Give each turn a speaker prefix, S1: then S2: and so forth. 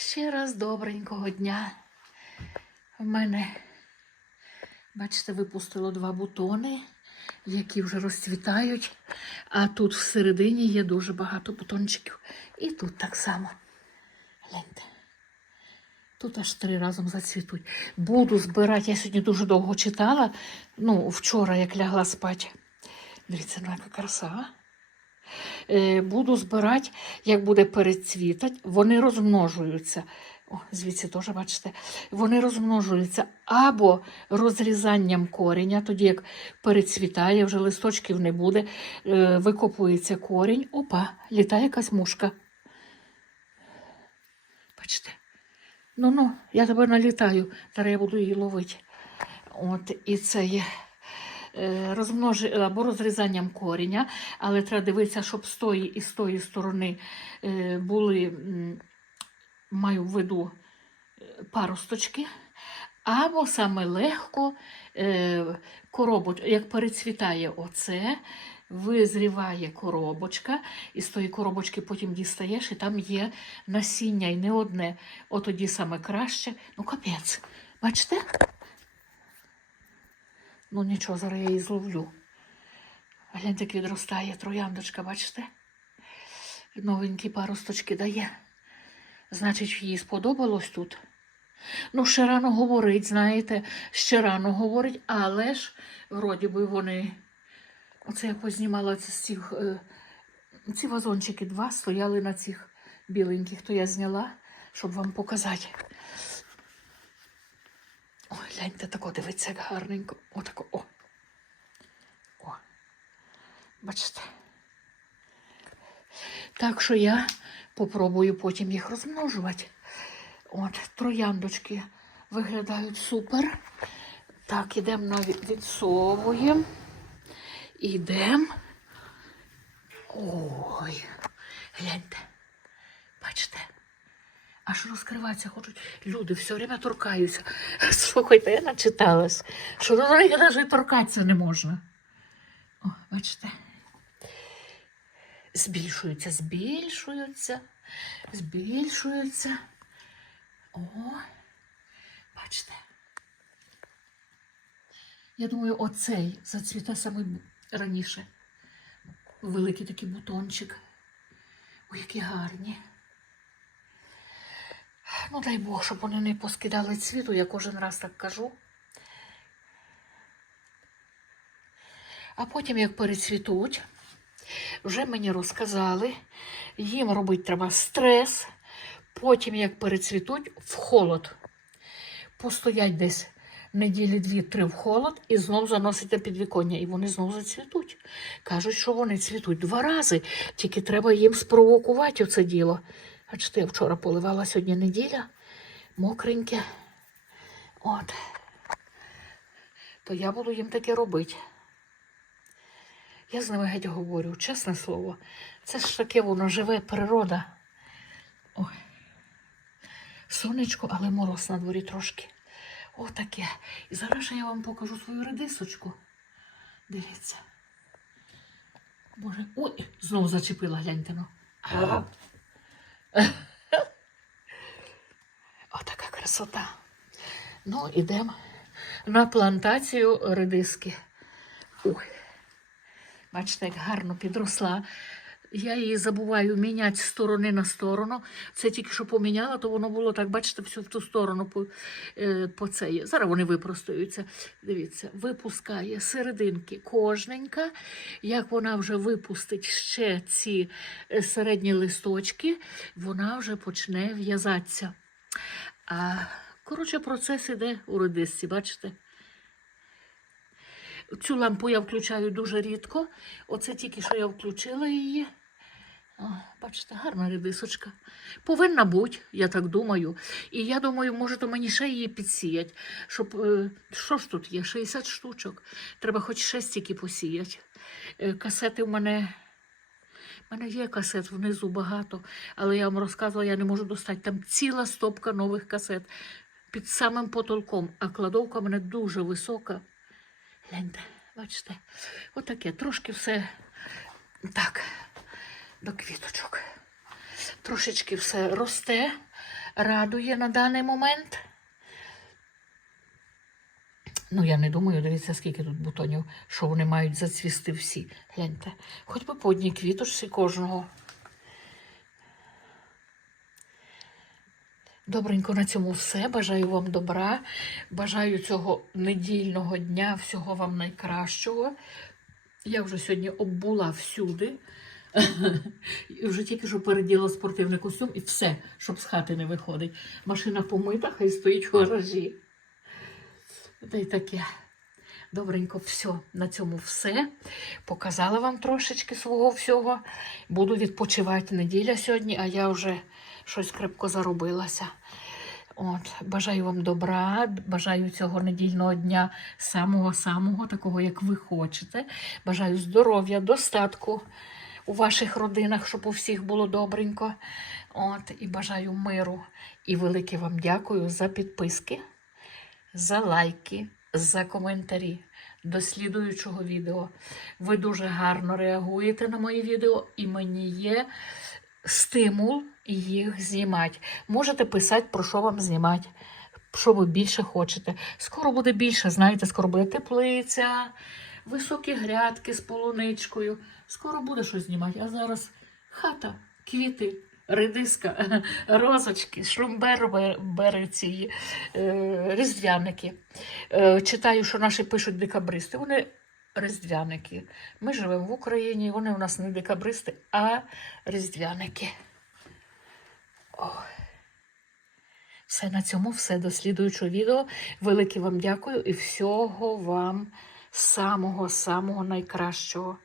S1: Ще раз добренького дня. В мене, бачите, випустило два бутони, які вже розцвітають. А тут всередині є дуже багато бутончиків. І тут так само. Гляньте. Тут аж три разом зацвітуть. Буду збирати. Я сьогодні дуже довго читала. Ну, вчора, як лягла спати. Дивіться, ну яка краса. Е, буду збирати, як буде перецвітати. Вони розмножуються. О, звідси теж бачите, вони розмножуються або розрізанням кореня, тоді як перецвітає, вже листочків не буде, е, викопується корінь. Опа, літає якась мушка. Бачите? Ну ну, я тебе налітаю, зараз я буду її ловити. От, і це є е, розмножи або розрізанням коріння, але треба дивитися, щоб з тої і з тої сторони е, були, маю в виду е, паросточки, або саме легко е, коробоч, як перецвітає оце, визріває коробочка, і з тої коробочки потім дістаєш, і там є насіння, і не одне. От тоді саме краще. Ну, капець. Бачите? Ну нічого, зараз я її зловлю. Гляньте, як відростає трояндочка, бачите? Новенькі паросточки дає. Значить, їй сподобалось тут. Ну, ще рано говорить, знаєте, ще рано говорить, але ж, вроді би, вони. Оце я познімала з цих. е, Ці вазончики два стояли на цих біленьких, то я зняла, щоб вам показати. Ой, гляньте, тако дивиться, як гарненько. Отако, о. О. Бачите. Так що я попробую потім їх розмножувати. От, трояндочки виглядають супер. Так, ідемо на від- відсовуємо. Ідемо. Ой, гляньте. Бачите? Аж розкриватися хочуть. Люди все время торкаються. Слухайте, я начиталась, що до навіть торкатися не можна. О, бачите? Збільшуються, збільшуються, збільшуються. О, бачите. Я думаю, оцей зацвіте саме раніше. Великий такий бутончик. Ой, які гарні. Ну, дай Бог, щоб вони не поскидали цвіту, я кожен раз так кажу. А потім, як перецвітуть, вже мені розказали, їм робити треба стрес. Потім, як перецвітуть, в холод. Постоять десь неділі дві-три в холод і знов заносите під віконня, і вони знов зацвітуть. Кажуть, що вони цвітуть два рази, тільки треба їм спровокувати оце діло. Бачите, я вчора поливала сьогодні неділя, мокреньке. От. То я буду їм таке робити. Я з ними геть говорю, чесне слово. Це ж таке воно живе природа. Ой. Сонечко, але мороз на дворі трошки. Отаке. І зараз я вам покажу свою редисочку. Дивіться. Боже, ой, знову зачепила, гляньте ну. Отака красота. Ну, ідемо на плантацію редиски. Ой. Бачите, як гарно підросла. Я її забуваю міняти з сторони на сторону. Це тільки що поміняла, то воно було так, бачите, всю в ту сторону по, е, по цей. Зараз вони випростуються. Дивіться, випускає серединки кожненька. Як вона вже випустить ще ці е, середні листочки, вона вже почне в'язатися. А коротше, процес іде у редисці, бачите? Цю лампу я включаю дуже рідко. Оце тільки що я включила її. Бачите, гарна редисочка. Повинна бути, я так думаю. І я думаю, може, то мені ще її підсіять. Щоб, е, що ж тут є? 60 штучок. Треба хоч 6 тільки посіяти. Е, касети в мене. У мене є касет внизу багато, але я вам розказувала, я не можу достати. Там ціла стопка нових касет під самим потолком, а кладовка в мене дуже висока. Гляньте, бачите, отаке, трошки все так, до квіточок. Трошечки все росте, радує на даний момент. Ну, я не думаю, дивіться, скільки тут бутонів, що вони мають зацвісти всі. Гляньте, хоч би по одній квіточці кожного. Добренько на цьому все. Бажаю вам добра. Бажаю цього недільного дня, всього вам найкращого. Я вже сьогодні обула всюди. І вже тільки що переділа спортивний костюм і все, щоб з хати не виходить. Машина помита, хай стоїть у гаражі. Та й таке. Добренько, все, на цьому все. Показала вам трошечки свого всього. Буду відпочивати неділя сьогодні, а я вже щось крепко заробилася. От, бажаю вам добра, бажаю цього недільного дня самого-самого, такого, як ви хочете. Бажаю здоров'я, достатку у ваших родинах, щоб у всіх було добренько. От, і бажаю миру. І велике вам дякую за підписки, за лайки, за коментарі до слідуючого відео. Ви дуже гарно реагуєте на мої відео, і мені є стимул їх знімати. Можете писати, про що вам знімати, що ви більше хочете. Скоро буде більше, знаєте, скоро буде теплиця, високі грядки з полуничкою. Скоро буде щось знімати. А зараз хата, квіти. Редиска, розочки, шлюмбери ці е, різдвяники. Е, читаю, що наші пишуть декабристи. Вони різдвяники. Ми живемо в Україні, вони у нас не декабристи, а різдвяники. Ой. Все на цьому, все до слідуючого відео. Велике вам дякую і всього вам самого-самого найкращого.